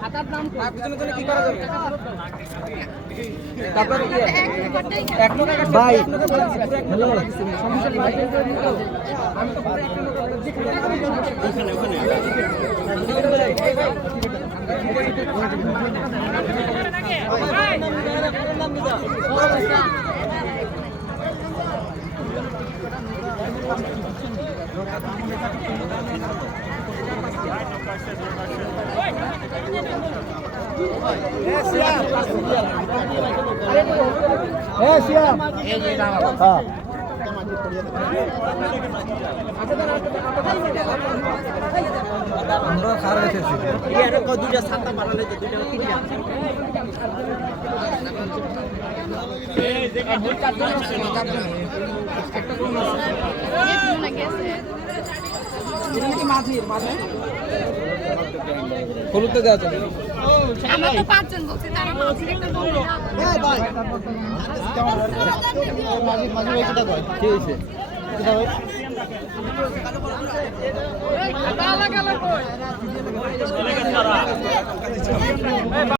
খাতার দাম পিছনে কি করা যাবে? তারপরে কি এক নোট টাকা ভাই হ্যালো সমস্যা নেই ভাই আমি তো পরে একটা নোট ওখানে আমরা খারাপ হয়েছি দুইটা ছাতা বানালে তো দুইটা কিনে হলুদটা দেওয়া যাবে আমরা তো পাঁচজন বলছি তারা মাঝে একটা বললো হ্যাঁ ভাই মাঝে মাঝে ওইটা কয় কি হইছে এটা ভাই